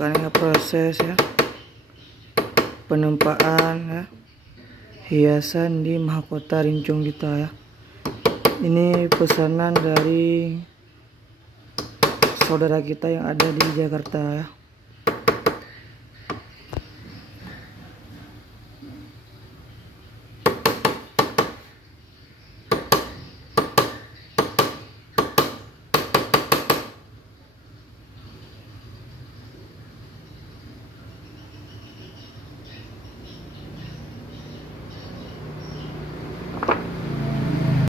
mengerjakan ya proses ya penempaan ya hiasan di Mahakota Rincong Dita ya. Ini pesanan dari saudara kita yang ada di Jakarta ya.